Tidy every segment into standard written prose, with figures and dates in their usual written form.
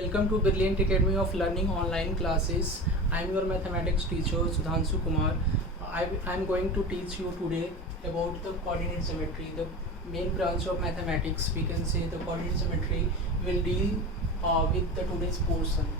Welcome to Brilliant Academy of Learning Online Classes. I am your mathematics teacher Sudhanshu Kumar. I am going to teach you today about the coordinate geometry, the main branch of mathematics. We can say the coordinate geometry will deal with the today's portion.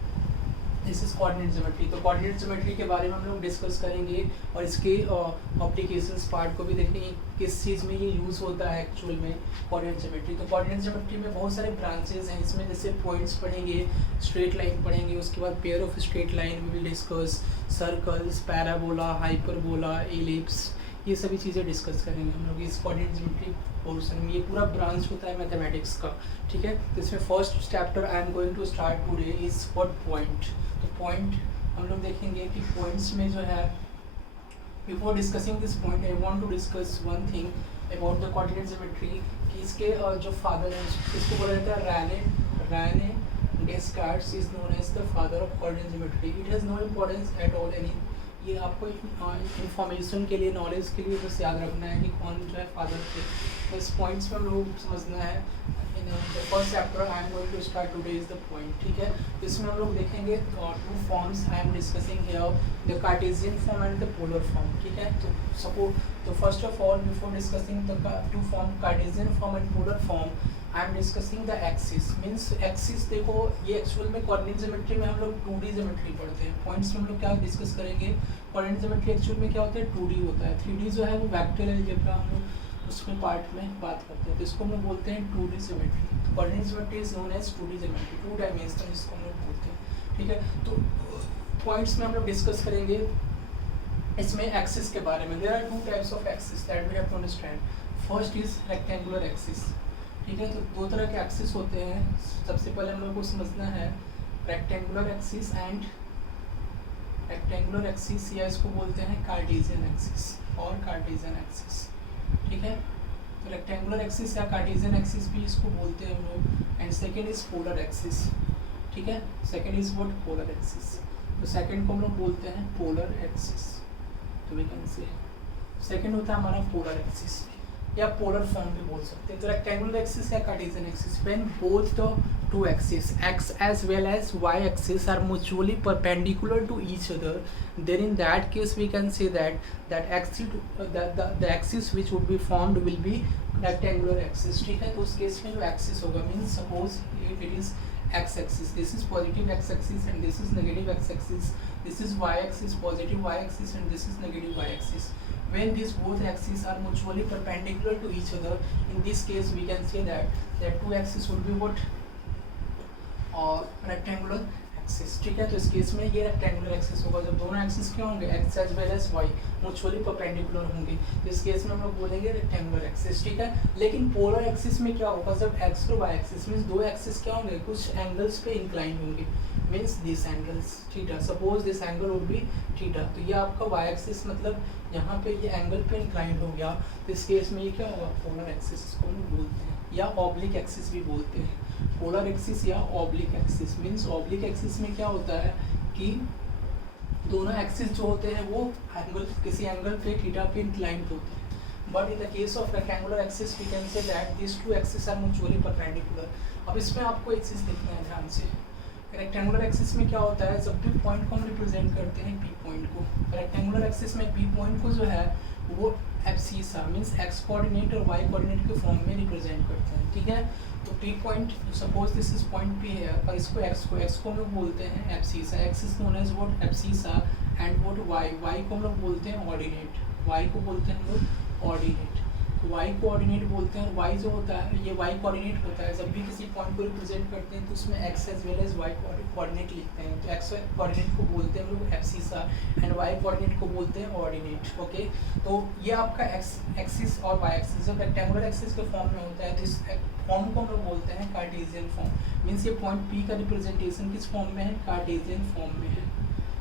This is coordinate geometry. तो coordinate geometry के बारे में हम लोग discuss करेंगे और इसके applications part को भी देखेंगे किस चीज़ में ये यूज़ होता है एक्चुअल में कोऑर्डिनेट ज्योमेट्री। तो कोऑर्डिनेट ज्योमेट्री में बहुत सारे ब्रांचेज हैं। इसमें जैसे पॉइंट्स पढ़ेंगे, स्ट्रेट लाइन पढ़ेंगे, उसके बाद pair of straight line we will discuss, circles, parabola, hyperbola, ellipse, ये सभी चीज़ें डिस्कस करेंगे हम लोग इस कोऑर्डिनेट ज्योमेट्री पोर्शन में। ये पूरा ब्रांच होता है मैथमेटिक्स का, ठीक है। तो इसमें first chapter I am going to start today is what point. तो पॉइंट हम लोग देखेंगे कि पॉइंट्स में जो है, before discussing this point I want to discuss one thing about the coordinate geometry कि इसके जो फादर हैं इसको बोला जाता है René Descartes is known as the father of coordinate geometry. It has no importance at all any, ये आपको इंफॉर्मेशन के लिए, नॉलेज के लिए बस याद रखना है कि कौन जो है फादर थे। तो इस पॉइंट्स में हम लोग समझना है। In the first chapter I am going to start today is the point, ठीक है। इसमें हम लोग देखेंगे two forms I am discussing here, the Cartesian form and the polar form, ठीक है। तो सपोज तो first of all before discussing the two form Cartesian form and polar form I am discussing the axis. Means axis देखो, ये actual में coordinate geometry में हम लोग 2D ज्योमेट्री पढ़ते हैं। पॉइंट्स में हम लोग क्या डिस्कस करेंगे, कोऑर्डिनेट ज्योमेट्री एक्चुअल में क्या होता है 2D होता है। 3D जो है वो वेक्टर अलजेब्रा हम लोग उसमें पार्ट में बात करते हैं, तो इसको हम लोग बोलते हैं 2D ज्योमेट्री। तो coordinate geometry is known as 2D geometry, 2 dimensional जिसको हम लोग बोलते हैं, ठीक है। तो पॉइंट्स में हम लोग डिस्कस करेंगे इसमें एक्सिस के बारे में। There are 2 types of axis that we have to understand. First is rectangular axis, ठीक है। तो 2 तरह के एक्सिस होते हैं। सबसे पहले हम लोग को समझना है rectangular axis and rectangular axis, या इसको बोलते हैं कार्टेशियन एक्सिस और कार्टेशियन एक्सिस, ठीक है। तो रेक्टेंगुलर एक्सिस या कार्टेशियन एक्सिस भी इसको बोलते हैं हम लोग। And second is polar axis, ठीक है। Second is what polar axis. तो सेकेंड को हम लोग बोलते हैं पोलर एक्सिस। तो वी कैन से सेकेंड होता है हमारा पोलर एक्सिस या पोलर फॉर्म भी बोल सकते हैं। तो रेक्टेंगुलर एक्सिस या Cartesian axis, when both the two axes x as well as y axis are mutually perpendicular to each other, then in that case we can say that axis the axis which would be formed will be rectangular axis, ठीक है। तो उस case में जो axis होगा, means suppose if it is x axis, this is positive x axis and this is negative x axis, this is y axis, positive y axis and this is negative y axis. When these both axes are mutually perpendicular to each other, in this case we can say that two axes would be what और rectangular axis, ठीक है। तो इस case में ये rectangular axis होगा जब दोनों एक्सिस क्या होंगे, X as well as Y, mutually perpendicular होंगे। तो इस केस में हम लोग बोलेंगे रेक्टेंगुलर एक्सिस, ठीक है। लेकिन पोलर एक्सिस में क्या होगा, जब एक्स और वाई एक्सिस मीन्स 2 एक्सिस क्या होंगे, कुछ एंगल्स पे इंक्लाइन होंगे, means this angles theta. Suppose this angle would be theta, तो ये आपका वाई एक्सिस मतलब यहाँ पे ये एंगल पे इंक्लाइन हो गया। तो इस केस में ये क्या होगा, पोलर एक्सिस इसको हम बोलते हैं, या ऑब्लिक एक्सिस भी बोलते हैं। पोलर एक्सिस या oblique axis, means oblique axis में क्या होता है कि दोनों एक्सिस जो होते हैं वो एंगल, किसी एंगल पे थीटा पे इंक्लाइंड होते हैं। But in the case of rectangular axis we can say that this 2 axis are mutually perpendicular. अब इसमें आपको एक चीज़ देखना है ध्यान से, रेक्टेंगुलर एक्सिस में क्या होता है, जब भी पॉइंट को हम रिप्रेजेंट करते हैं पी पॉइंट को, रेक्टेंगुलर एक्सिस में पी पॉइंट को जो है वो एब्सिसा मीन्स एक्स कोऑर्डिनेट और वाई कोऑर्डिनेट के फॉर्म में रिप्रेजेंट करते हैं, ठीक है। तो P point, suppose this is point P है और इसको एक्स को हम लोग बोलते हैं abscissa, X is known as what abscissa, and what Y को हम लोग बोलते हैं ऑर्डिनेट, वाई को बोलते हैं हम लोग ऑर्डिनेट। तो वाई कोऑर्डिनेट बोलते हैं, और वाई जो होता है ये वाई कोऑर्डिनेट होता है। जब भी किसी पॉइंट को रिप्रेजेंट करते हैं तो उसमें X as well as Y coordinate लिखते हैं। तो एक्स कोऑर्डिनेट को बोलते हैं हम लोग एब्सिसा एंड वाई कोऑर्डिनेट को बोलते हैं ऑर्डिनेट, ओके। तो ये आपका एक्सिस और वाई एक्सिस जब रेक्टेंगुलर एक्सिस के फॉर्म में होता है तो इस फॉर्म को हम लोग बोलते हैं कार्टेशियन फॉर्म। मीन्स ये पॉइंट पी का रिप्रेजेंटेशन किस फॉर्म में है, कार्टेशियन फॉर्म में है,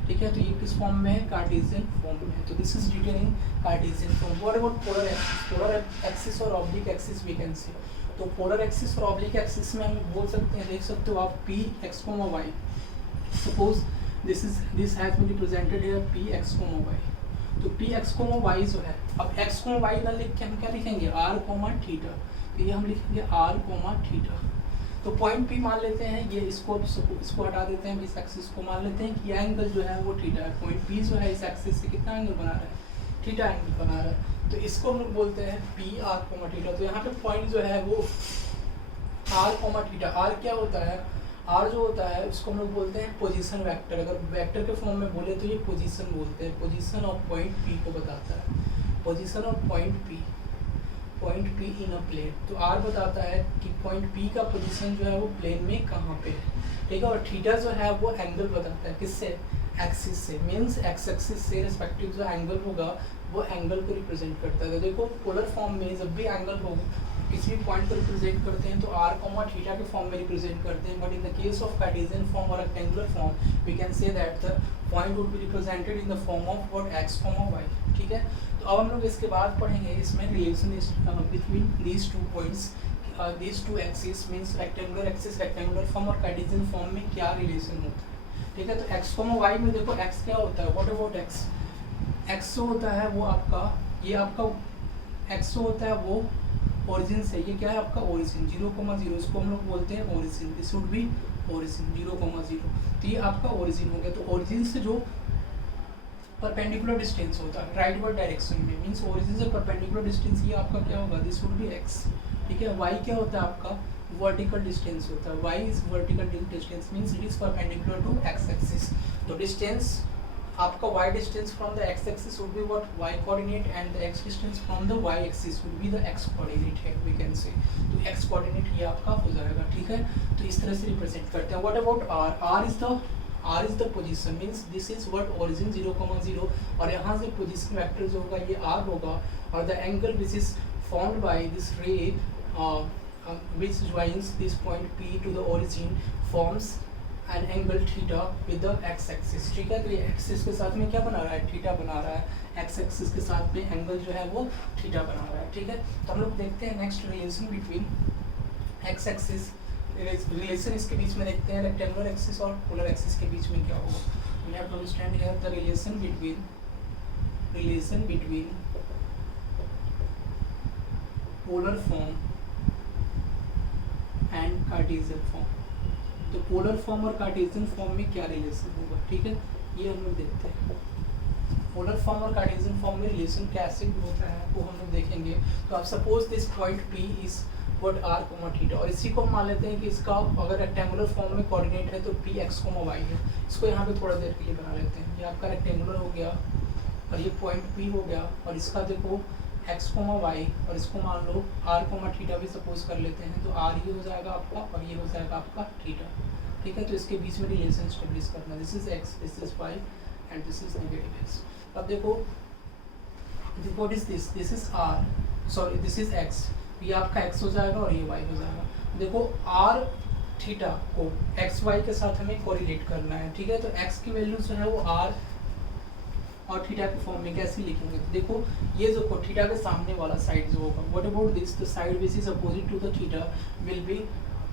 ठीक है। तो ये किस फॉर्म में है, कार्टेशियन फॉर्म में है। तो this is written in Cartesian form. What about polar axis, polar axis और oblique axis we can say. तो पोलर एक्सिस और ऑब्लिक एक्सिस में हम बोल सकते हैं, देख सकते हो आप P X comma Y, suppose this has been represented here P X comma Y. तो पी एक्स कोमा वाई जो है, अब एक्स कोमा वाई ना लिख के हम क्या लिखेंगे, आर कोमा थीटा। तो ये हम लिखेंगे आर कोमा थीटा। तो पॉइंट पी मान लेते हैं, ये इसको हटा देते हैं, इस एक्सिस को मान लेते हैं कि एंगल जो है वो थीटा है। पॉइंट पी जो है इस एक्सिस से कितना एंगल बना रहा है, थीटा एंगल बना रहा है। तो इसको हम लोग बोलते हैं पी आर कोमा थीटा। तो यहाँ पे पॉइंट जो है वो आर कोमा थीटा। आर क्या होता है, आर जो होता है उसको हम लोग बोलते हैं पोजीशन वेक्टर। अगर वेक्टर के फॉर्म में बोले तो ये पोजीशन बोलते हैं, पोजीशन ऑफ पॉइंट पी को बताता है, position of point P in a plane. तो आर बताता है कि पॉइंट पी का पोजीशन जो है वो प्लेन में कहाँ पे है, ठीक है। और थीटा जो है वो एंगल बताता है, किससे, एक्सिस से, मीन्स एक्स एक्सिस से रिस्पेक्टिव जो एंगल होगा वो एंगल को रिप्रेजेंट करता है। तो देखो पोलर फॉर्म में जब भी एंगल हो किसी भी पॉइंट को रिप्रेजेंट करते हैं तो आर कोमा थीटा के फॉर्म में रिप्रेजेंट करते हैं। But in the case of Cartesian form और rectangular form we can say that the point would be represented in the form of what X comma Y, ठीक है। तो अब हम लोग इसके बाद पढ़ेंगे इसमें relation between these two points, these two axis means rectangular axis, rectangular form और कार्टेशियन फॉर्म में क्या रिलेशन होता है, ठीक है। तो एक्स कोमा वाई में देखो एक्स क्या होता है, व्हाट अबाउट एक्स, एक्स जो होता है वो आपका, ये आपका एक्स जो होता है वो ओरिजिन से, ये क्या है आपका ओरिजिन 0,0, इसको हम लोग बोलते हैं origin, this would B origin 0,0। तो ये आपका ओरिजिन हो गया। तो ओरिजिन से जो परपेंडिकुलर डिस्टेंस होता है राइटवर्ड डायरेक्शन में, मींस ओरिजिन से परपेंडिकुलर डिस्टेंस ये आपका क्या होगा, दिस वुड बी एक्स, ठीक है। वाई क्या होता है आपका, वर्टिकल डिस्टेंस होता है, Y is vertical distance means it is perpendicular to x axis. तो डिस्टेंस आपका y distance from the x axis would be what, y coordinate, and the x distance from the y axis would be the x coordinate है, we can say। तो x coordinate ये आपका हो जाएगा, ठीक है। तो इस तरह से रिप्रेजेंट करते हैं। What about r? r is the position, means this is what origin 0,0 और यहाँ से position vector जो होगा ये r होगा, और the angle which is formed by this ray which joins this point P to the origin forms an angle theta with the x axis, ठीक है। तो ये एक्सिस के साथ में क्या बना रहा है, थीटा बना रहा है, एक्स एक्सिस के साथ में एंगल जो है वो थीटा बना रहा है, ठीक है। तो हम लोग देखते हैं next relation between X axis, relation इसके बीच में देखते हैं रेक्टेंगुलर एक्सिस और पोलर एक्सिस के बीच में क्या होगा। We have to understand here the relation between polar form and Cartesian form. तो पोलर फॉर्म और कार्टेशियन फॉर्म में क्या रिलेशन होगा, ठीक है, ये हम लोग देखते हैं। पोलर फॉर्म और कार्टेशियन फॉर्म में रिलेशन कैसे होता है वो हम लोग देखेंगे। तो आप suppose this point P is what r comma theta, और इसी को हम मान लेते हैं कि इसका अगर रेक्टेंगुलर फॉर्म में कोऑर्डिनेट है तो P x कोमा y है। इसको यहाँ पे थोड़ा देर के लिए बना लेते हैं। ये आपका रेक्टेंगुलर हो गया और ये पॉइंट P हो गया, और इसका देखो x कोमा y, और इसको मान लो r कोमा थीटा भी सपोज कर लेते हैं। तो r ये हो जाएगा आपका और ये हो जाएगा आपका थीटा, ठीक है। तो इसके बीच में रिलेशन स्टेब्लिश करना, this is x, this is y and this is negative x। अब देखो what is this, this is r, sorry this is x, ये आपका x हो जाएगा और ये y हो जाएगा। देखो r थीटा को एक्स वाई के साथ हमें कोरिलेट करना है, ठीक है। तो x की वैल्यू जो है वो r और थीटा के फॉर्म में कैसे लिखेंगे। तो देखो ये जो थीटा के सामने वाला साइड जो होगा, what about this, the side which is opposite to the theta will be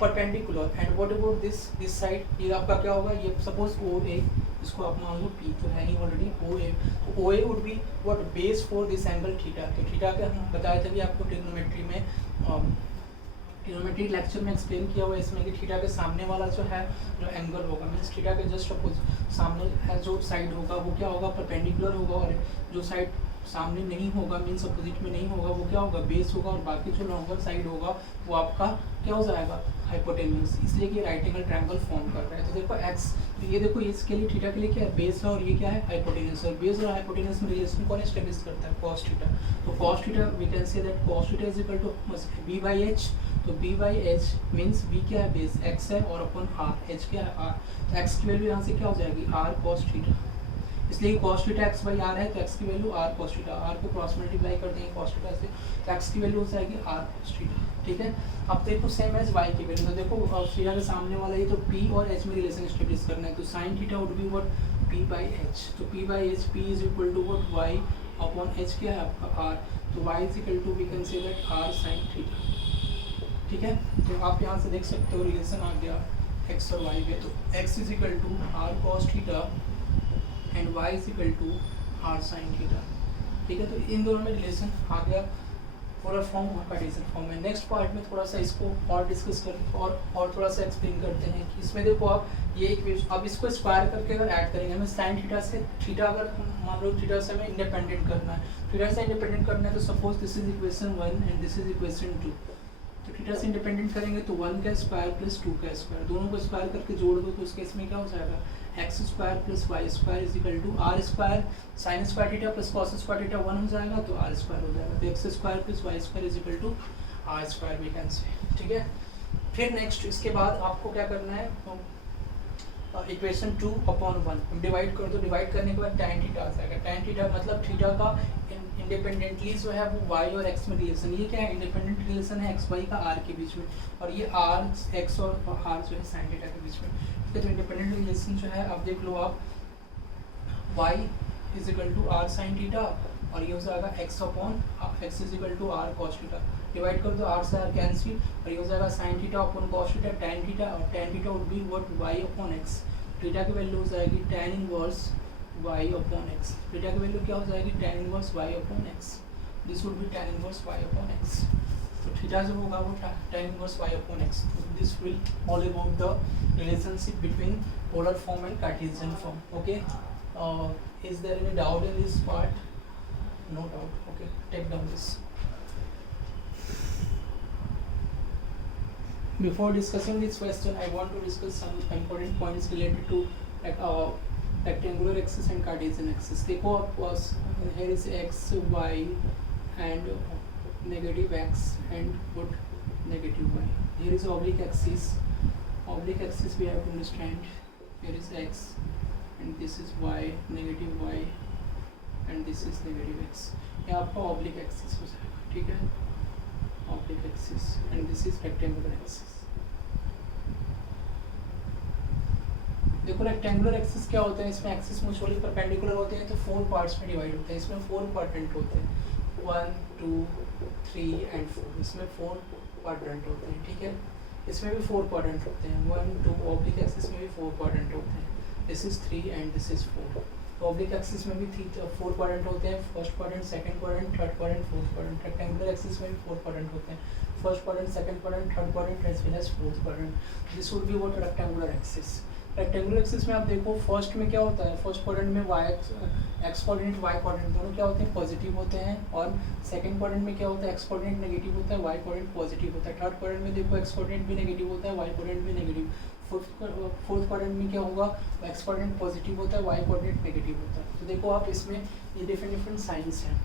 perpendicular, and what about this side, ये आपका क्या होगा, ये सपोज OA, इसको आप मान लो P तो है ही ऑलरेडी OA। तो OA would be what, base for this angle theta. तो थीटा के हम बताए थे कि आपको ट्रिग्नोमेट्री में ट्रिग्नोमेट्री लेक्चर में एक्सप्लेन किया हुआ है इसमें कि थीटा के सामने वाला जो है जो एंगल होगा, मीन्स थीटा के जस्ट अपोजिट सामने है जो साइड होगा वो क्या होगा, परपेंडिकुलर होगा, और जो साइड सामने नहीं होगा मीन्स अपोजिट में नहीं होगा वो क्या होगा, बेस होगा, और बाकी जो लॉन्गर साइड होगा वो आपका क्या हो जाएगा, हाइपोटेन्यूज, इसलिए कि राइट एंगल ट्रायंगल फॉर्म कर रहा है। तो देखो एक्स, तो ये देखो इसके लिए थीटा के लिए क्या है, बेस है, और ये क्या है, हाइपोटेन्यूज। और बेस और हाइपोटेन्यूज में रिलेशन कौन एस्टेब्लिश करता है, कॉस थीटा। तो cos theta we can say that cos theta is equal to b/h। तो b/h मीन्स b क्या है, बेस x है, और अपन r, h क्या है, r। तो x की वैल्यू यहाँ से क्या हो जाएगी, r cos थीटा, इसलिए cos theta x by r है, तो x की value r cos theta, r को क्रॉस मल्टीप्लाई कर देंगे cos थीटा से, तो x की वैल्यू हो जाएगी r cos थीटा, ठीक है। अब देखो सेम एज y की वैल्यू, तो देखो थीटा के सामने वाला ये तो p और h में रिलेशन एस्टेब्लिश करना है। तो sin theta would be what, p/h। तो p/h, p is equal to what, y upon h क्या है आपका r, तो y is equal to we can say that r sin theta, ठीक है। तो आप यहाँ से देख सकते हो रिलेशन आ गया x और y में। तो x is equal to r cos theta and y is equal to r sin theta, ठीक है। तो इन दोनों में रिलेशन आ गया पोलर फॉर्म और कार्टेशियन फॉर्म में। नेक्स्ट पार्ट में थोड़ा सा इसको और डिस्कस कर और थोड़ा सा एक्सप्लेन करते हैं कि इसमें देखो आप ये इक्वेशन, अब इसको स्क्वायर करके अगर ऐड करेंगे हमें साइन थीटा से, थीटा अगर मान लो थीटा से हमें इंडिपेंडेंट करना है, थीटा से इंडिपेंडेंट करना है तो suppose this is equation 1 and this is equation 2, तो थीटा से इंडिपेंडेंट करेंगे तो 1 का स्क्वायर प्लस 2 का स्क्वायर, दोनों को स्क्वायर करके जोड़ दो तो उस केस में क्या हो जाएगा, x square plus y square is equal to r square sine square theta plus cos square theta 1 हो जाएगा तो आर स्क्वायर हो जाएगा, तो x square plus y square is equal to r square we can say, ठीक है। फिर next इसके बाद आपको क्या करना है, इक्वेशन 2/1 डिवाइड कर दो, डिवाइड करने के बाद tan थीटा आ जाएगा, tan थीटा मतलब थीटा का इंडिपेंडेंटली जो है वो y और x में रिलेशन, ये क्या है इंडिपेंडेंट रिलेशन है x y का r के बीच में, और ये r x और r जो है sin थीटा के बीच में, ठीक है। तो इंडिपेंडेंट रिलेशन जो है अब देख लो आप y is equal to r sin theta और ये हो जाएगा x is equal to r cos theta, divide कर दो r से r कैंसिल और ये हो जाएगा sin theta upon cos theta tan theta, और tan theta would be what y upon x, theta की वैल्यू हो जाएगी tan inverse y upon x, theta की वैल्यू क्या हो जाएगी tan inverse y upon x, this would B tan inverse y upon x, तो theta जो होगा वो tan inverse y upon x, this will all about the relationship between polar form and Cartesian form, okay. Is there any doubt in this part? No doubt, okay, take down this. Before discussing this question, I want to discuss some important points related to rectangular axis and Cartesian axis. देखो आप here is x, y and negative x and what negative y. Here is oblique axis. Oblique axis we have to understand. Here is x and this is y, negative y and this is negative x. ये आपका oblique axis हो जाएगा, ठीक है। Oblique axis and this is rectangular axis. देखो rectangular axis क्या होता है, इसमें एक्सिस म्यूचुअली परपेंडिकुलर होते हैं तो 4 पार्ट्स में डिवाइड होते हैं, इसमें 4 क्वाड्रेंट होते हैं 1 2 3 एंड 4, इसमें 4 क्वाड्रेंट होते हैं, ठीक है। इसमें भी 4 क्वाड्रेंट होते हैं 1 2, ऑब्लिक एक्सिस में भी 4 क्वाड्रेंट होते हैं, this is 3 and this is 4, oblique axis में भी 4 क्वाड्रेंट होते हैं, first quadrant, second quadrant, third quadrant, fourth quadrant. Rectangular axis में भी 4 क्वाड्रेंट होते हैं, first quadrant, second quadrant, third quadrant as well as fourth quadrant, this would be what rectangular axis. Rectangular axis में आप देखो first में क्या होता है, फर्स्ट क्वाड्रेंट में एक्स क्वाड्रेंट वाई क्वाड्रेंट दोनों क्या होते हैं पॉजिटिव होते हैं, और सेकंड क्वाड्रेंट में क्या होता है एक्स क्वाड्रेंट नेगेटिव होता है, वाई क्वाड्रेंट पॉजिटिव होता है, थर्ड क्वाड्रेंट में देखो एक्स क्वाड्रेंट भी नेगेटिव होता है, वाई क्वाड्रेंट भी नेगेटिव, फोर्थ क्वाड्रेंट में क्या होगा एक्स क्वाड्रेंट पॉजिटिव होता है, वाई क्वाड्रेंट नेगेटिव होता है। तो देखो आप इसमें ये डिफरेंट साइंस हैं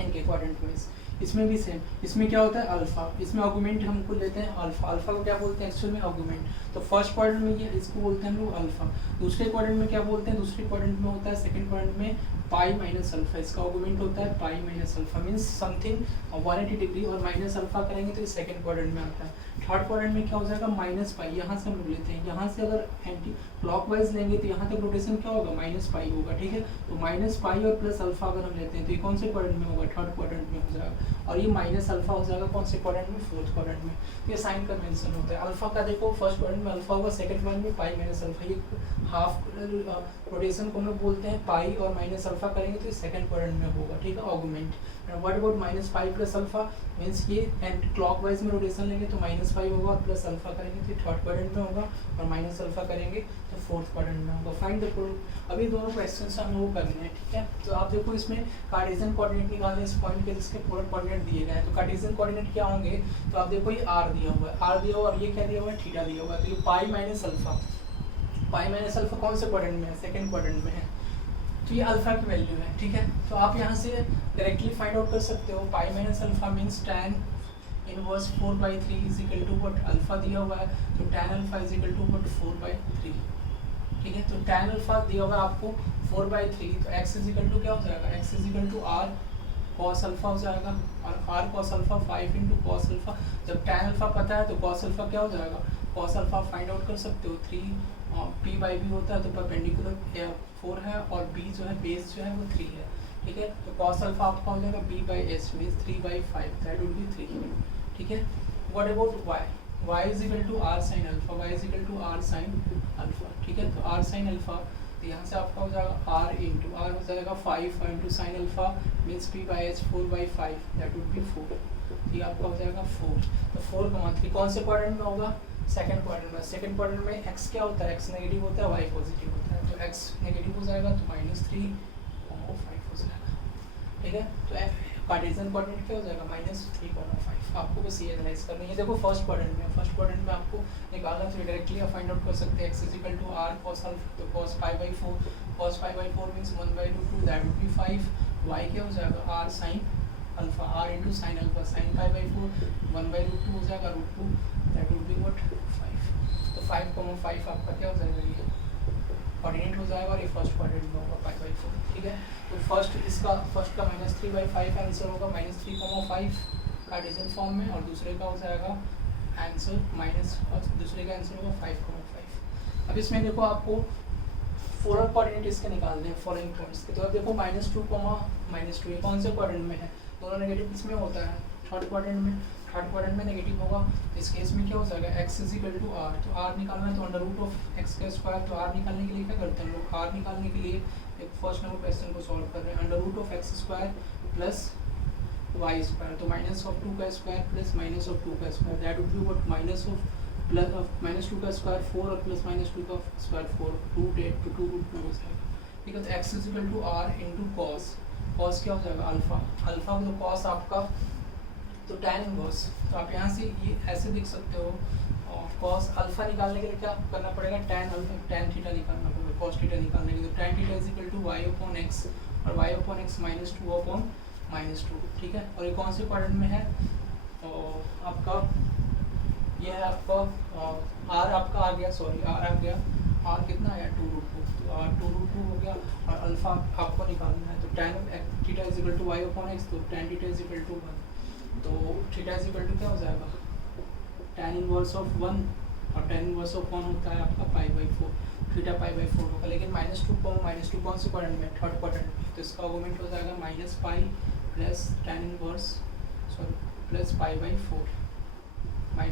इनके क्वाड्रेंट में, इसमें भी सेम, इसमें क्या होता है अल्फा, इसमें आर्गुमेंट हमको लेते हैं अल्फा, अल्फा को क्या बोलते हैं एक्चुअल में आर्गुमेंट, तो फर्स्ट क्वाड्रेंट में ये इसको बोलते हैं हम लोग अल्फा, दूसरे क्वाड्रेंट में क्या बोलते हैं, दूसरे क्वाड्रेंट में होता है सेकंड क्वाड्रेंट में पाई माइनस अल्फा, इसका आर्गुमेंट होता है पाई minus alpha, means something 180 degree, और माइनस अल्फा करेंगे तो ये सेकंड क्वाड्रेंट में आता है। थर्ड क्वाड्रेंट में क्या हो जाएगा माइनस पाई, यहाँ से हम लोग लेते हैं, यहाँ से अगर एंटी क्लॉकवाइज लेंगे तो यहाँ तक रोटेशन क्या होगा माइनस पाई होगा, ठीक है। तो माइनस पाई और प्लस अल्फा अगर हम लेते हैं तो ये कौन से क्वाड्रेंट में होगा, थर्ड क्वाड्रेंट में हो जाएगा, और ये माइनस अल्फा हो जाएगा कौन से क्वाड्रेंट में, फोर्थ क्वाड्रेंट में। ये साइन कन्वेंशन होता है, अल्फा का देखो फर्स्ट क्वाड्रेंट में अल्फा होगा, सेकंड क्वाड्रेंट में पाई माइनस अल्फा, ये हाफ रोटेशन को हम लोग बोलते हैं पाई और माइनस अल्फा करेंगे तो ये सेकंड क्वाड्रेंट में होगा, ठीक है argument. What about minus pi plus alpha, means ये एंटी क्लॉकवाइज में रोटेशन लेंगे तो माइनस पाई होगा, और प्लस अल्फा करेंगे तो थर्ड क्वाड्रेंट में होगा, और माइनस अल्फा करेंगे तो फोर्थ क्वाड्रेंट में होगा। फाइंड द प्रूफ, अभी दोनों क्वेश्चंस हमें वो करने हैं, ठीक है। तो आप देखो इसमें कार्टेशियन कोऑर्डिनेट निकालने इस पॉइंट के जिसके पोलर कोऑर्डिनेट दिए गए हैं, तो कार्टेशियन कोऑर्डिनेट क्या होंगे, तो आप देखो ये आर दिया हुआ है, आर दिया हुआ और ये क्या दिया हुआ है थीटा दिया हुआ है, तो ये पाई माइनस अल्फा, पाई माइनस अल्फा कौन से क्वाड्रेंट में है, सेकंड क्वाड्रेंट में है, तो ये अल्फा की वैल्यू है, ठीक है। तो आप यहाँ से डायरेक्टली फाइंड आउट कर सकते हो, pi minus alpha means tan inverse 4/3 is equal to what alpha दिया हुआ है, तो tan alpha is equal to what 4/3, ठीक है। तो tan अल्फा दिया हुआ है आपको 4/3, तो x इज इक्वल टू क्या हो जाएगा, x is equal to r cos alpha हो जाएगा, और r cos alpha 5 into cos alpha, जब tan अल्फा पता है तो cos अल्फा क्या हो जाएगा, cos अल्फा फाइंड आउट कर सकते हो, 3 p/b होता है तो परपेंडिकुलर 4 है, और b जो है बेस जो है वो 3 है, ठीक है। तो cos अल्फा आपका हो जाएगा b/s means 3/5, that would B 3, ठीक है। What about y, y is equal to r sin alpha, y is equal to r sin alpha, ठीक है। तो r sin अल्फा यहाँ से आपका हो जाएगा आर इंटू आर हो जाएगा 5 into sine alpha means P by H 4/5 that would B 4। ये आपका हो जाएगा 4। तो 4,3 कौन से क्वाड्रेंट में होगा? सेकंड क्वाड्रेंट में। सेकंड क्वाड्रेंट में एक्स क्या होता है? एक्स नेगेटिव होता है, वाई पॉजिटिव होता है। तो एक्स नेगेटिव हो जाएगा तो -3 और 5 हो जाएगा। ठीक है, तो कार्टेशियन कोऑर्डिनेट क्या हो जाएगा? -3,5। आपको बस ये एनालाइज करना है। ये देखो फर्स्ट क्वाड्रेंट में, फर्स्ट क्वाड्रेंट में आपको निकालना तो डायरेक्टली आप फाइंड आउट कर सकते हैं। x = r cos अल्फा, तो cos π/4, cos π/4 means 1/√2 that would be 5। y क्या हो जाएगा? r sin alpha, r into sin alpha, sin π/4 1/√2 हो जाएगा √2 दैट वुड बी व्हाट? 5। तो 5,5 आपका क्या हो जाएगा? ये कोऑर्डिनेट हो जाएगा और ये फर्स्ट क्वाड्रेंट में होगा π/4। ठीक है, तो फर्स्ट का -3/5 आंसर होगा, -3,5 कार्टेशियन फॉर्म में, और दूसरे का हो जाएगा आंसर दूसरे का आंसर होगा 5,5। अब इसमें देखो आपको पोलर कोऑर्डिनेट इसके निकालने हैं फॉलोइंग पॉइंट्स के। तो अब देखो -2, ये कौन से क्वाड्रेंट में है? दोनों नेगेटिव इसमें होता है, थर्ड क्वाड्रेंट में। थर्ड क्वाड्रेंट में नेगेटिव होगा, इस केस में क्या हो जाएगा? x = r, तो r निकालना है तो √x²। तो r निकालने के लिए क्या करते हैं हम लोग? r निकालने के लिए एक फर्स्ट नंबर क्वेश्चन को सॉल्व कर रहे हैं। √x² प्लस y², तो -2² plus -2² that would be what? -2² 4 और प्लस -2² 4, √8 to 2 √2 हो जाएगा। ठीक है, तो x = r into cos क्या हो जाएगा? अल्फा तो cos आपका तो tan इनवर्स, तो आप यहाँ से ये ऐसे देख सकते हो। और cos अल्फा निकालने के लिए क्या करना पड़ेगा? tan थीटा निकालना पड़ेगा, cos थीटा निकालने के लिए। तो tan थीटा = y/x और y/x -2/-2। ठीक है, और ये कौन से क्वाड्रेंट में है? तो आपका ये है आपका r आपका आ गया, सॉरी r आ गया, r कितना आया? 2√2, तो r 2√2 हो गया। और अल्फा आपको निकालना है, तो tan थीटा = y/x, तो tan थीटा = 1। तो थीटा = क्या हो जाएगा? tan इनवर्स ऑफ 1, और tan इनवर्स ऑफ 1 होता है आपका π/4, थीटा π/4 होगा। लेकिन -2 कौन से क्वाड्रेंट में? थर्ड क्वाड्रेंट में। तो इसका आर्गुमेंट हो जाएगा -π plus tan inverse plus π/4, -π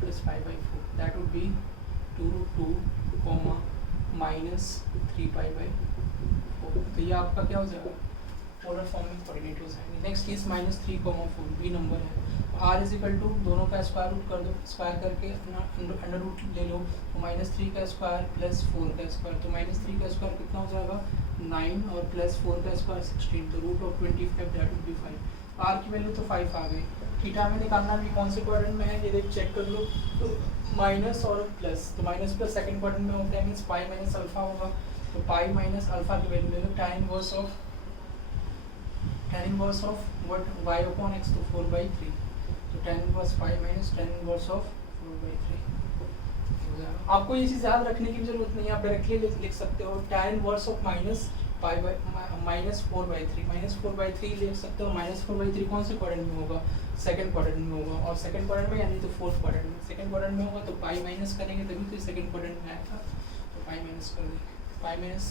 plus π/4 that would be 2√2, -3π/4। तो ये आपका क्या हो जाएगा? पोलर फॉर्म में कोऑर्डिनेट हो जाएंगे। नेक्स्ट इज -3,4, बी नंबर है। r = दोनों का स्क्वायर रूट कर दो, स्क्वायर करके अंडर रूट ले लो, तो -3² प्लस 4 का स्क्वायर, तो -3 का स्क्वायर कितना हो जाएगा? 9 और प्लस 4 का स्क्वायर 16, तो √25 दैट वुड बी 5। r की वैल्यू तो 5 आ गई। थीटा में निकालना भी कौन से क्वाड्रेंट में है ये देख चेक कर लो। तो माइनस और प्लस, तो माइनस प्लस सेकंड क्वाड्रेंट में होता है, मींस पाई माइनस अल्फा होगा। तो पाई माइनस अल्फा की वैल्यू ले लो, tan inverse of what? y/x, तो 4/3। तो tan inverse pi minus tan inverse of 4/3 हो जाएगा। आपको ये चीज़ याद रखने की जरूरत नहीं है, आप डायरेक्टली लिख सकते हो tan इनवर्स ऑफ -4/3 लिख सकते हो। -4/3 कौन से क्वाड्रेंट में होगा? सेकंड क्वाड्रेंट में होगा, और सेकंड क्वाड्रेंट में यानी तो फोर्थ क्वाड्रेंट में। सेकंड क्वाड्रेंट में होगा तो पाई माइनस करेंगे तभी तो सेकंड क्वाड्रेंट में आएगा, तो पाई माइनस कर देंगे। Pi minus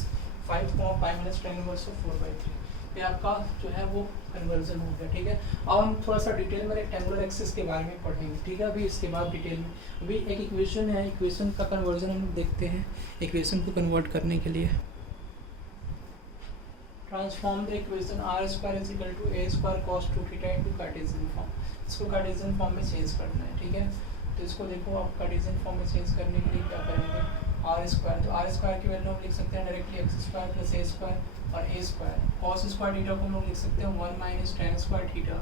5 pi minus tan inverse of 4/3, ये आपका जो है वो कन्वर्जन हो गया। ठीक है, अब हम थोड़ा सा डिटेल में रेक्टेंगुलर एक्सिस के बारे में पढ़ेंगे। ठीक है, अभी इसके बाद डिटेल में अभी एक इक्वेशन है, इक्वेशन का कन्वर्जन हम लोग देखते हैं। इक्वेशन को कन्वर्ट करने के लिए transform the equation r² = a² cos 2θ into Cartesian form. इसको कार्टेशियन फॉर्म में चेंज करना है। ठीक है, तो इसको देखो आप कार्टेशियन फॉर्म में चेंज करने के लिए क्या करेंगे? r², तो r² की वैल्यू हम लिख सकते हैं डायरेक्टली x² + a² और a² cos स्क्वायर थीटा को हम लोग लिख सकते हैं 1 - tan² theta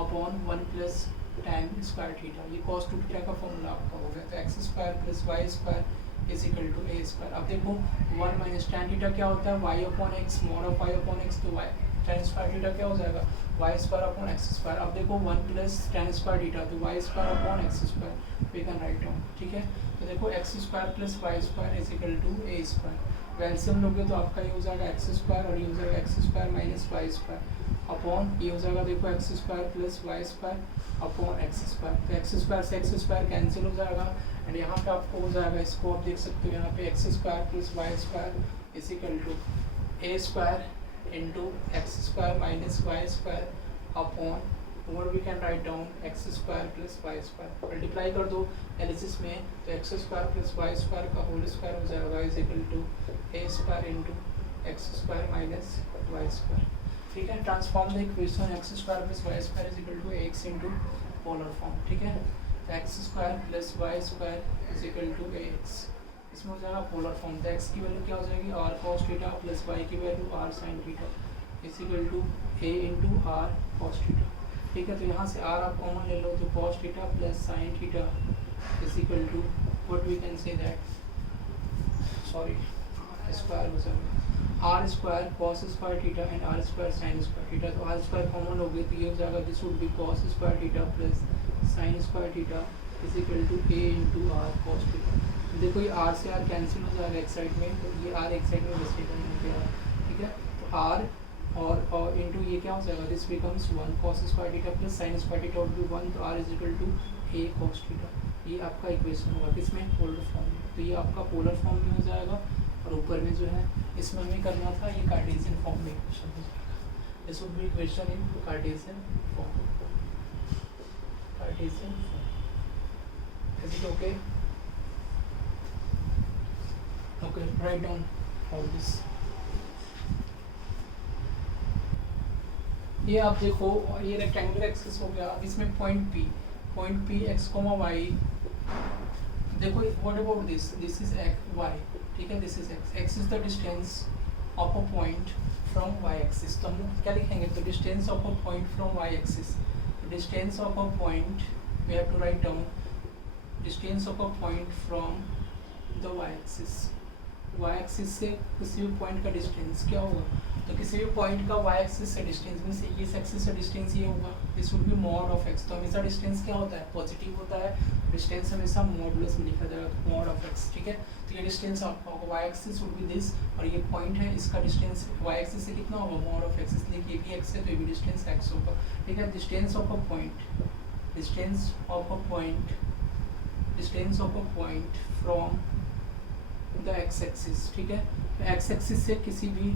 upon 1 + tan² theta. ये cos 2θ का फॉर्मूला आपका हो गया। तो x² + y² = a²। अब देखो 1 - tan थीटा क्या होता है? y/x, mod ऑफ y/x, तो y tan² थीटा क्या हो जाएगा? y² / x²। अब देखो 1 + tan² थीटा, तो y² / x², we can write down. ठीक है, तो देखो x² + y² = a²। वैल्सियम लोगे तो आपका ये हो जाएगा x² और ये हो जाएगा x² - y² अपॉन ये हो जाएगा देखो x² + y² अपॉन x²। तो x² से x² कैंसिल हो जाएगा एंड यहाँ पे आपको हो जाएगा, इसको आप देख सकते हो यहाँ पे x² + y² = a² × x² - y² upon what we can write down x square plus y square, multiply कर दो एलिसिस में तो x square plus y square का होल स्क्वायर हो जाएगा is equal to a square into x square minus y square. ठीक है, transform the equation x square plus y square is equal to ax into polar form. ठीक है, तो x square plus y square is equal to ax, इसमें हो जाएगा polar form. तो x की वैल्यू क्या हो जाएगी r cos theta plus y की value r sin theta is equal to a into r cos theta. ठीक है, तो यहाँ से r आप कॉमन ले लो तो cos theta plus sin theta is equal to what we can say that square हो जाएगा r square cos square theta and r square sin square theta. तो r स्क्वायर कॉमन हो गई तो ये हो जाएगा this would be cos square theta plus sin square theta is equal to a into r cos theta. देखो ये r से r कैंसिल हो जाएगा एक साइड में, तो ये r एक साइड में बचेगा यहाँ पे r। ठीक है, तो r और इंटू ये क्या हो जाएगा this becomes 1 cos square theta plus sin square theta would be 1, तो r is equal to a cos theta. ये आपका इक्वेशन होगा किसमें, पोलर फॉर्म में। तो ये आपका पोलर फॉर्म में हो जाएगा और ऊपर में जो है इसमें हमें करना था ये कार्टेशियन फॉर्म में इक्वेशन हो जाएगा। This would B equation in Cartesian form, Cartesian form. Is it okay? Okay, write down all this. ये आप देखो ये रेक्टेंगुलर एक्सिस हो गया, इसमें पॉइंट P x, y। देखो what about this is y। ठीक है, this is x is the distance of a point from y axis. तो हम क्या लिखेंगे, तो distance of a point from y axis, distance of a point we have to write down distance of a point from the y axis. y axis से किसी भी point का distance क्या होगा, तो किसी भी पॉइंट का y एक्सिस से डिस्टेंस मींस इस एक्सिस से डिस्टेंस ये होगा, this would B mod of x। तो हमेशा डिस्टेंस क्या होता है, पॉजिटिव होता है, डिस्टेंस हमेशा मॉडुलस में लिखा जाएगा, तो मॉड ऑफ x। ठीक है, तो ये डिस्टेंस आपका होगा y axis would be this, और ये पॉइंट है इसका डिस्टेंस y एक्सिस से कितना होगा, मॉड ऑफ x। इसलिए कि ये भी x है तो ये भी डिस्टेंस x होगा। ठीक है, distance of a point, distance of a point, distance of a point from the x axis. ठीक है, तो x एक्सिस से किसी भी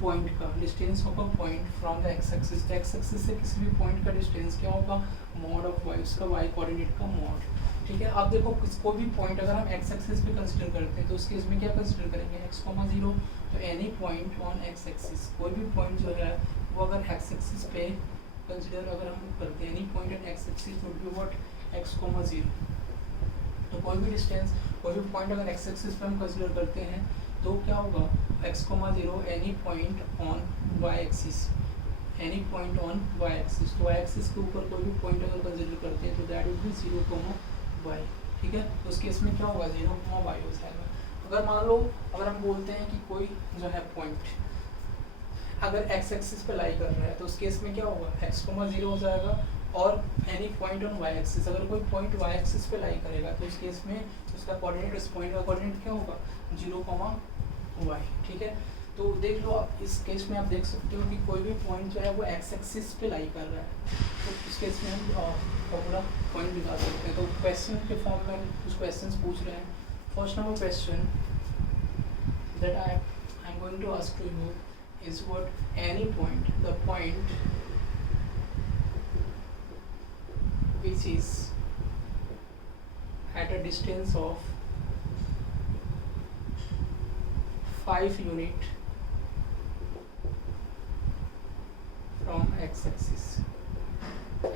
पॉइंट का डिस्टेंस होगा point from the x axis. तो x एक्सिस से किसी भी पॉइंट का डिस्टेंस क्या होगा, मॉड ऑफ y, उसका y कोऑर्डिनेट का मॉड। ठीक है, अब देखो कोई भी पॉइंट अगर हम x एक्सिस पे कंसीडर करते हैं तो उस केस में क्या कंसीडर करेंगे, x, 0। तो any point on x axis, कोई भी पॉइंट जो है वो अगर x एक्सिस पे कंसीडर अगर हम करते हैं, any point on x axis would be what, x, 0। तो कोई भी डिस्टेंस, कोई भी पॉइंट अगर x एक्सिस पे हम कंसीडर करते हैं तो क्या होगा, x, 0 any point on y axis, any point on y axis. तो y एक्सिस के ऊपर कोई भी पॉइंट अगर कंसीडर करते हैं तो दैट वुड बी 0, y। ठीक है, तो उस केस में क्या होगा, 0, y हो जाएगा। अगर मान लो अगर हम बोलते हैं कि कोई जो है पॉइंट अगर x एक्सिस पे लाई कर रहा है तो उस केस में क्या होगा, x, 0 हो जाएगा, और any point on y axis, अगर कोई पॉइंट y एक्सिस पे लाई करेगा तो उस केस में उसका कोऑर्डिनेट, उस पॉइंट का कोऑर्डिनेट क्या होगा, 0, y। ठीक है, तो देख लो आप इस केस में आप देख सकते हो कि कोई भी पॉइंट जो है वो x एक्सिस पे लाई कर रहा है, तो उस केस में हम पूरा पॉइंट निकाल सकते हैं। तो क्वेश्चन के फॉर्म में कुछ क्वेश्चंस पूछ रहे हैं। First number question that I am going to ask to you is what any point, the point which is at a distance of 5 unit from x axis।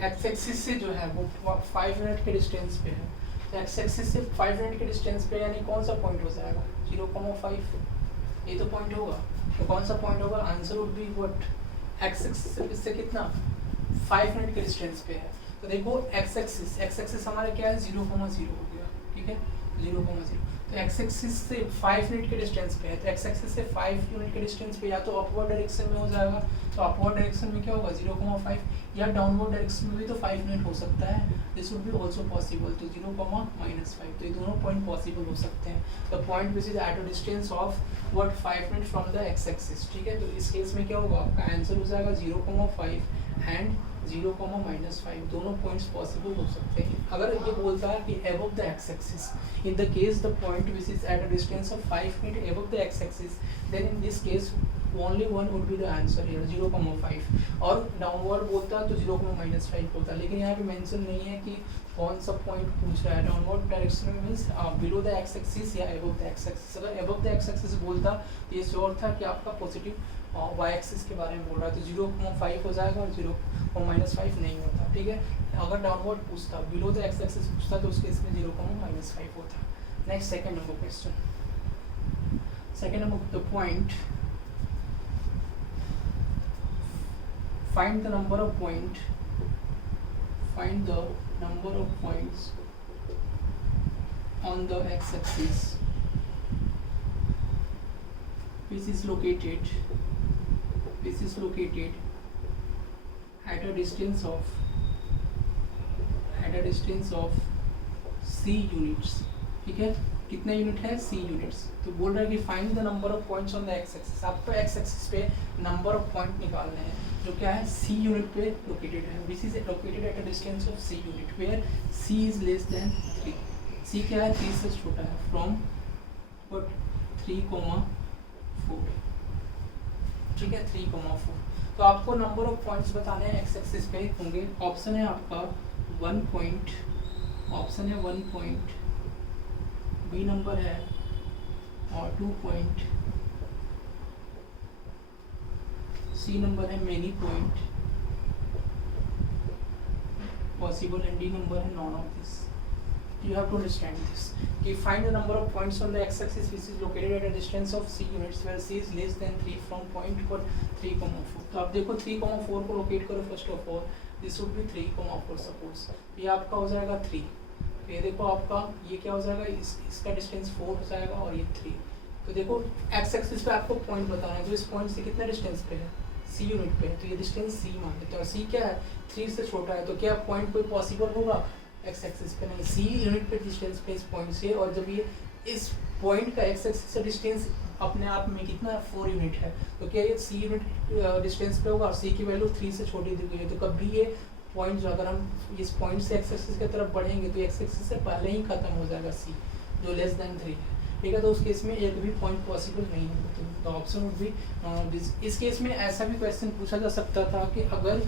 x axis से जो है वो 5 unit के distance पे है, तो x axis से 5 unit के डिस्टेंस पे यानी कौन सा पॉइंट हो जाएगा, 0,5। ये तो पॉइंट होगा, तो कौन सा पॉइंट होगा, answer would be what, x axis से कितना, 5 यूनिट के डिस्टेंस पे है। तो देखो x एक्सिस हमारे क्या है, 0,0 हो गया। ठीक है, 0,0। तो x एक्सिस से 5 यूनिट के डिस्टेंस पे है, तो x एक्सिस से 5 यूनिट के डिस्टेंस पे या तो अपवर्ड डायरेक्शन में हो जाएगा, तो अपवर्ड डायरेक्शन में क्या होगा, 0,5, या डाउनवर्ड डायरेक्शन में भी तो 5 यूनिट हो सकता है, this would be also possible. तो 0,-5, तो ये दोनों पॉइंट पॉसिबल हो सकते हैं। The point which is eight a distance of what 5 unit from the x axis. ठीक है, तो इस केस में क्या होगा, आपका आंसर हो जाएगा 0,5 एंड 0,-5, दोनों पॉइंट्स पॉसिबल हो सकते हैं। अगर ये बोलता है कि above the x axis, in the case the point which is at a distance of 5 feet above the x axis, then in this case only one would be the answer here 0,5। और downward बोलता है तो 0,-5 होता है, लेकिन यहाँ पे mention नहीं है कि कौन सा पॉइंट पूछ रहा है। डाउनवर्ड डायरेक्शन में means below the x axis या अबव द एक्स एक्सिस। अगर अबव द एक्स एक्सिस बोलता तो ये श्योर था कि आपका पॉजिटिव वाई एक्सिस के बारे में बोल रहा है, तो 0,5 हो जाएगा और 0,-5 नहीं होता, ठीक है। अगर डाउनवर्ड पूछता, बिलो द एक्स एक्सिस पूछता तो उसके इसमें 0,-5 होता। Next second number question, second number the point, find the number of points on the x-axis which is located at a distance of c units, ठीक है। कितने यूनिट है? c units. तो बोल रहा है कि find the number of points on the x axis. आपको एक्स एक्सिस पे नंबर ऑफ पॉइंट निकालने हैं जो क्या है c यूनिट पे लोकेटेड है, which is located at a distance of c unit where c is less than 3। c क्या है? 3 से छोटा है, फ्रॉम 3,4, ठीक है, 3,4। तो आपको नंबर ऑफ पॉइंट्स बताने हैं एक्स एक्सिस पे होंगे। ऑप्शन है आपका 1 पॉइंट, ऑप्शन है 1 पॉइंट, बी नंबर है और 2 पॉइंट, सी नंबर है many point possible and D number है none of this. You have to understand this कि find the number of points on the x-axis which is located at a distance of c units where c is less than 3 from point for 3,4। तो आप देखो 3,4 को locate करो। First of all this would B 3,4 suppose, ये आपका हो जाएगा 3। ये देखो आपका ये क्या हो जाएगा, इसका डिस्टेंस 4 हो जाएगा और ये 3। तो देखो एक्स एक्सिस पे आपको पॉइंट बताना है, तो इस पॉइंट से कितना डिस्टेंस पे है? सी यूनिट पे, तो ये डिस्टेंस सी मान लेते हैं। और सी क्या है? 3 से छोटा है, तो क्या पॉइंट कोई पॉसिबल होगा एक्स एक्सिस पे? नहीं। सी यूनिट पे डिस्टेंस पे इस पॉइंट से, और जब ये इस पॉइंट का एक्स एक्सिस से डिस्टेंस अपने आप में कितना 4 यूनिट है, तो क्या ये सी यूनिट डिस्टेंस पे होगा और सी की वैल्यू 3 से छोटी दी गई है। तो कभी ये पॉइंट जो अगर हम इस पॉइंट से एक्स एक्सिस की तरफ बढ़ेंगे तो एक्स एक्सिस से पहले ही खत्म हो जाएगा सी, जो लेस देन 3 है, ठीक है। तो उस केस में एक भी पॉइंट पॉसिबल नहीं है, तो ऑप्शन वुड बी। इस केस में ऐसा भी क्वेश्चन पूछा जा सकता था कि अगर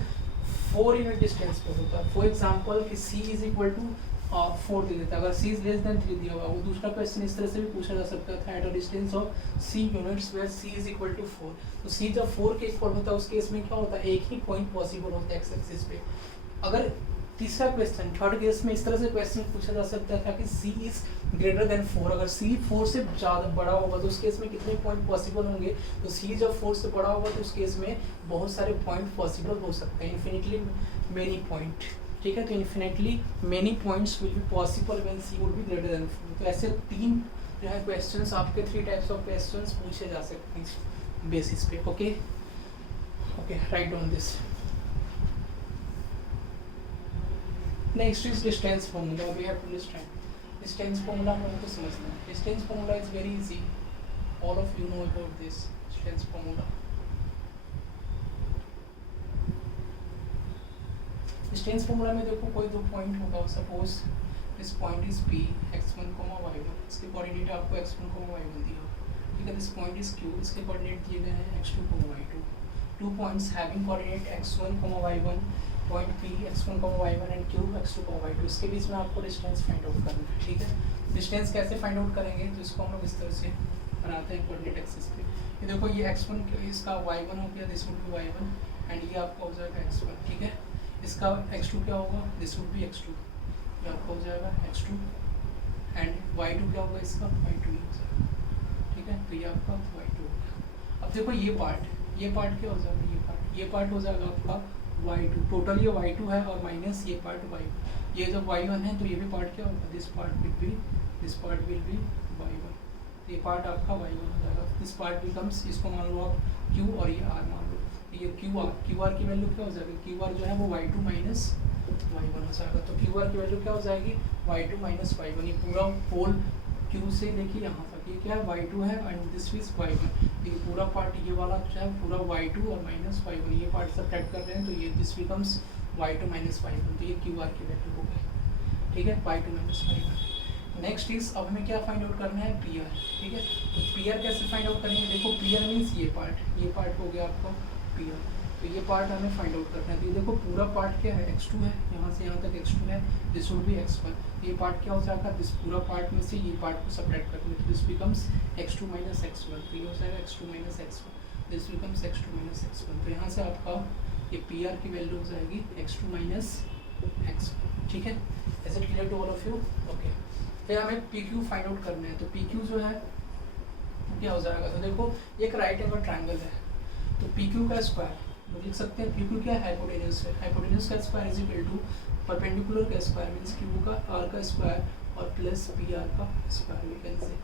4 यूनिट डिस्टेंस पे होता, फॉर एग्जांपल कि c इज इक्वल टू 4 दे देता, अगर c इज लेस देन 3 दिया हुआ। वो दूसरा क्वेश्चन इस तरह से भी पूछा जा सकता था, at a distance of c units where c is equal to 4। तो c जब 4 के इक्वल होता है उस केस में क्या होता है, एक ही पॉइंट पॉसिबल होता है एक्स एक्सिस पे। अगर तीसरा क्वेश्चन, थर्ड केस में इस तरह से क्वेश्चन पूछा जा सकता था कि c इज ग्रेटर देन 4, अगर c 4 से ज़्यादा बड़ा होगा तो उस केस में कितने पॉइंट पॉसिबल होंगे। तो c जब 4 से बड़ा होगा तो उस केस में बहुत सारे पॉइंट पॉसिबल हो सकते हैं, इन्फिनिटली मेनी पॉइंट, ठीक है। तो infinitely many points will be possible when c would be greater than 4। तो ऐसे 3 जो है क्वेश्चंस आपके 3 टाइप्स ऑफ क्वेश्चंस पूछे जा सकते हैं इस बेसिस पे। Okay write on this. Next is distance formula. We have to understand distance formula हम लोगों को समझना है। Distance formula is very easy, all of you know about this distance formula. Distance formula में देखो कोई 2 पॉइंट होगा, suppose this point is P, x1, y1, इसके कोऑर्डिनेट आपको x1, y1 दिया, ठीक है। दिस पॉइंट इज Q, इसके कोऑर्डिनेट दिए गए हैं x2, y2। 2 points having coordinate x1, y1, point P x1, y1 and Q x2, y2, इसके बीच में आपको डिस्टेंस फाइंड आउट करना है, ठीक है। डिस्टेंस कैसे फाइंड आउट करेंगे, तो इसको हम लोग इस तरह से बनाते हैं कोऑर्डिनेट एक्सिस पे। ये देखो ये x1 इसका y1 हो गया, this would B y1 and ये आपका हो जाएगा x1, ठीक है। इसका x2 क्या होगा, दिस वुड बी x2, ये आपका हो जाएगा x2 एंड y2 क्या होगा, इसका y2 हो जाएगा, ठीक है। तो ये आपका y2 होगा। अब देखो ये पार्ट क्या हो जाएगा, ये पार्ट हो जाएगा आपका y2, टोटल ये y2 है और माइनस ये पार्ट y1। ये जब y1 है तो ये भी पार्ट क्या होगा, this part will be y1, तो ये पार्ट आपका y1 हो जाएगा। दिस पार्ट बिकम्स, इसको मान लो आप q और ये r मान लो, तो ये qr की वैल्यू क्या हो जाएगी, qr जो है वो y2 माइनस y1 हो जाएगा। तो qr की वैल्यू क्या हो जाएगी, y2 माइनस y1। ये पूरा होल q से देखिए यहाँ तक ये क्या है, y2 है एंड दिस इज y1। ये पूरा पार्ट ये वाला जो है पूरा y2 और माइनस y1, ये पार्ट सब्ट्रैक्ट कर रहे हैं तो ये this becomes y2 minus y1, तो ये qr की वैल्यू हो गई, ठीक है, y2 minus y1। Next is अब हमें क्या फाइंड आउट करना है, पी आर। ठीक है, तो पी आर कैसे फाइंड आउट करेंगे, देखो पी आर मीन्स ये पार्ट हो गया आपका पी आर। तो ये पार्ट हमें फाइंड आउट करना है। तो ये देखो पूरा पार्ट क्या है, x2 है, यहाँ से यहाँ तक x2 है, दिस वुड बी x1। ये पार्ट क्या हो जाएगा, दिस पूरा पार्ट में से ये पार्ट को सब्ट्रैक्ट करेंगे, तो this becomes x2 minus x1। तो ये हो जाएगा x2 minus x1, this becomes x2 minus x1। तो यहाँ से आपका ये पी आर की वैल्यू हो जाएगी x2 माइनस x1। ठीक है, is it clear to all of you? Okay, फिर हमें पी क्यू फाइंड आउट करना है। तो पी क्यू जो है क्या हो जाएगा, तो देखो एक राइट एंगल ट्रायंगल है, तो पी क्यू का स्क्वायर लिख सकते हैं। पी क्यू क्या है, हाइपोटेन्यूज है, हाइपोटेन्यूज का square is equal to perpendicular का स्क्वायर मींस क्यू का आर का स्क्वायर और प्लस पी आर का स्क्वायर। वी कैन से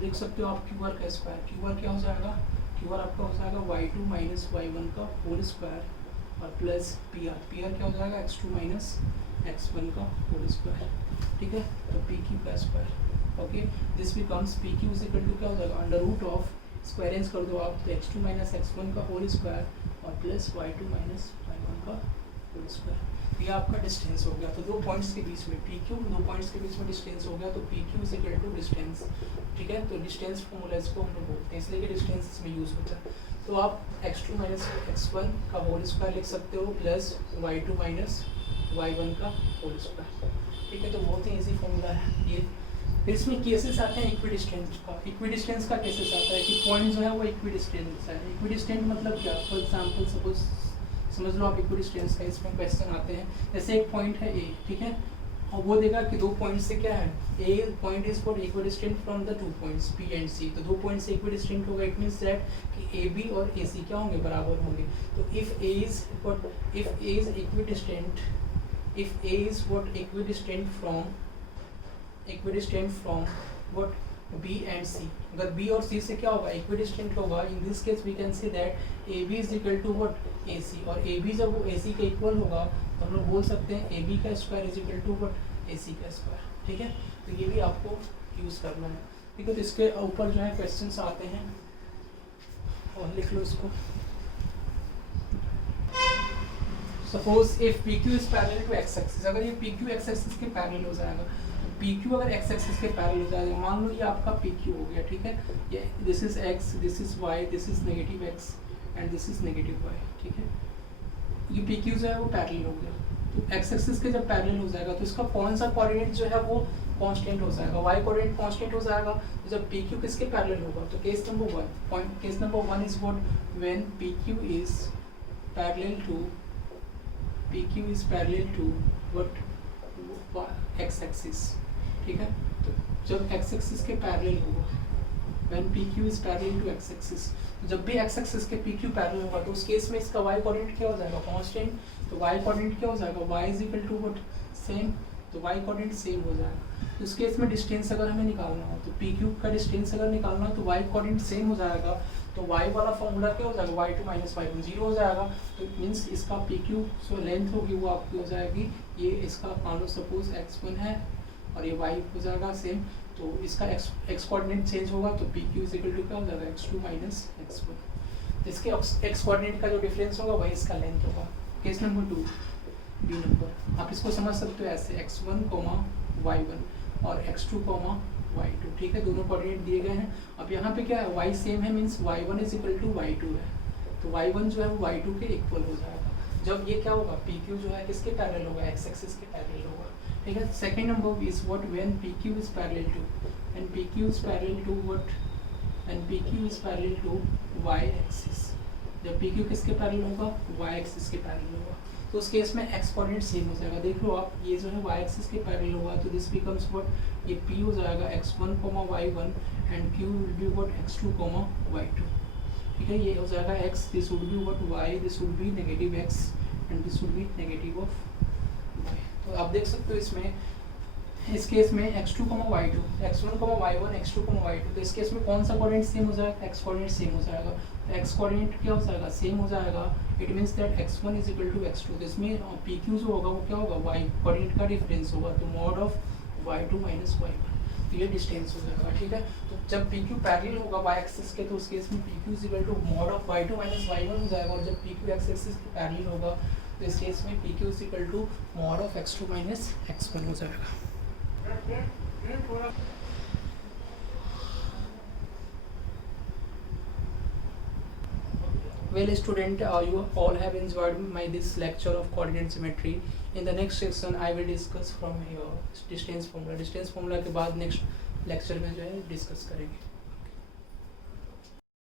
देख सकते हो आप क्यू आर का स्क्वायर, क्यू आर क्या हो जाएगा, क्यू आर आपका हो जाएगा y2 माइनस y1 का होल स्क्वायर और प्लस पी आर क्या हो जाएगा x2 माइनस x1 का होल स्क्वायर। ठीक है, तो पी क्यू का square. Okay, this becomes P Q is equal to क्या हो जाएगा, अंडर रूट ऑफ स्क्वायरेंस कर दो आप, तो x2 माइनस x1 का होल स्क्वायर और प्लस y2 माइनस y1 का होल स्क्वायर। ये आपका डिस्टेंस हो गया। तो दो पॉइंट्स के बीच में पी क्यू, दो पॉइंट्स के बीच में डिस्टेंस हो गया, तो P Q is equal to distance. ठीक है, तो डिस्टेंस फॉर्मूला इसको हम लोग बोलते हैं, इसलिए कि डिस्टेंस इसमें यूज होता है। तो आप x2 माइनस x1 का होल स्क्वायर लिख सकते हो प्लस y2 माइनस y1 का होल स्क्वायर। ठीक है, तो बहुत ही ईजी फॉर्मूला है ये। फिर इसमें केसेस आते हैं इक्विडिस्टेंस का। इक्विडिस्टेंस का केसेस आता है कि पॉइंट जो है वो इक्विडिस्टेंस है। इक्विडिस्टेंट मतलब क्या, फॉर एग्जांपल सपोज समझ लो आप इक्विडिस्टेंस का इसमें क्वेश्चन आते हैं, जैसे एक पॉइंट है ए, ठीक है, और वो देगा कि दो पॉइंट से क्या है, A point is for equidistant from the two points P and C. तो दो पॉइंट से इक्विडिस्टेंट होगा, इट मींस दैट कि ए बी और ए सी क्या होंगे, बराबर होंगे। तो if A is equidistant, if A is what equidistant from what B and C, अगर B और C से क्या होगा, equidistant होगा, in this case we can say that AB is equal to what AC, और AB जब वो AC के इक्वल होगा तो हम लोग बोल सकते हैं AB का square is equal to what AC का स्क्वायर। ठीक है, तो ये भी आपको यूज करना है। ठीक है, तो इसके ऊपर जो है क्वेश्चंस आते हैं और लिख लो इसको। Suppose if P Q is parallel to x axis, अगर ये पी क्यू एक्स एक्सिस के पैरेलल हो जाएगा, पी क्यू अगर एक्स एक्सिस के पैरेलल हो जाएगा, मान लो ये आपका पी क्यू हो गया। ठीक है, ये this is x, this is y, this is negative x and this is negative y. ठीक है, ये पी क्यू जो है वो पैरेलल हो गया। तो एक्स एक्सिस के जब पैरेलल हो जाएगा तो इसका कौन सा कोऑर्डिनेट जो है वो कांस्टेंट हो जाएगा, वाई कोऑर्डिनेट कांस्टेंट हो जाएगा। तो जब पी क्यू किसके पैरेलल होगा, तो case number 1, point case number 1 is what, when P Q is parallel to PQ is parallel to what x axis। ठीक है, तो जब x axis के पैरेलल होगा, when PQ is parallel to x axis, तो जब भी x axis के PQ पैरेलल होगा तो उस केस में इसका y कोऑर्डिनेट क्या हो जाएगा, कांस्टेंट। तो y कोऑर्डिनेट क्या हो जाएगा, y is equal to what, same. तो y कोऑर्डिनेट सेम हो जाएगा। तो इस केस में डिस्टेंस अगर हमें निकालना हो, तो PQ का डिस्टेंस अगर निकालना हो तो y कोऑर्डिनेट सेम हो जाएगा। तो y वाला फॉर्मूला क्या हो जाएगा, y2 माइनस y1 जीरो हो जाएगा। तो मीन्स इसका PQ जो लेंथ होगी वो आपकी हो जाएगी, ये इसका मान लो सपोज x1 है और ये y हो जाएगा सेम। तो इसका x कोऑर्डिनेट चेंज होगा तो PQ इज इक्वल टू क्या हो जाएगा, x2 माइनस x1। इसके x कोऑर्डिनेट का जो डिफरेंस होगा वही इसका लेंथ होगा। केस नंबर 2 बी नंबर, आप इसको समझ सकते हो ऐसे x1, y1 और x2, y2। ठीक है, दोनों कोऑर्डिनेट दिए गए हैं। अब यहाँ पे क्या है, y सेम है means y1 is equal to y2 है, तो y1 जो है वो y2 के इक्वल हो जाएगा। जब ये क्या होगा, PQ जो है किसके पैरेलल होगा, x एक्सिस के पैरेलल होगा। ठीक है, second number is what, when PQ is parallel to, and PQ is parallel to what, and PQ is parallel to y axis. जब PQ किसके पैरेलल होगा, y एक्सिस के पैरेलल होगा। तो उस केस में x कोऑर्डिनेट सेम हो जाएगा। देख लो आप, ये जो है y एक्सिस के पैरेलल होगा, तो दिस बिकम्स व्हाट, ये p हो जाएगा x1, y1 and q will be what, x2, y2। ठीक है, ये हो जाएगा x, this would be what y, this would B negative x and this would B negative of y। तो आप देख सकते हो इसमें, इस केस में x2, y2, x1, y1, x2, y2। तो इस केस में कौन सा कोऑर्डिनेट सेम हो जाएगा, x कोऑर्डिनेट सेम हो जाएगा। तो x कोऑर्डिनेट क्या हो जाएगा, सेम हो जाएगा। It means that x1 is equal to x2। तो इसमें PQ जो होगा वो क्या होगा, y कोऑर्डिनेट का डिफरेंस होगा, तो mod of y2 minus y1। तो ये डिस्टेंस हो जाएगा। ठीक है, तो जब PQ पैरेलल होगा y एक्सिस के, तो उस केस में PQ is equal to mod of y2 minus y1 हो जाएगा। और जब PQ x एक्सिस के पैरेलल होगा तो इस केस में PQ is equal to mod of x2 minus x1 हो जाएगा। Well, student, you all have enjoyed my this lecture of coordinate symmetry. In the next section, I will discuss from here distance formula. Distance formula के बाद next lecture में जो है discuss करेंगे.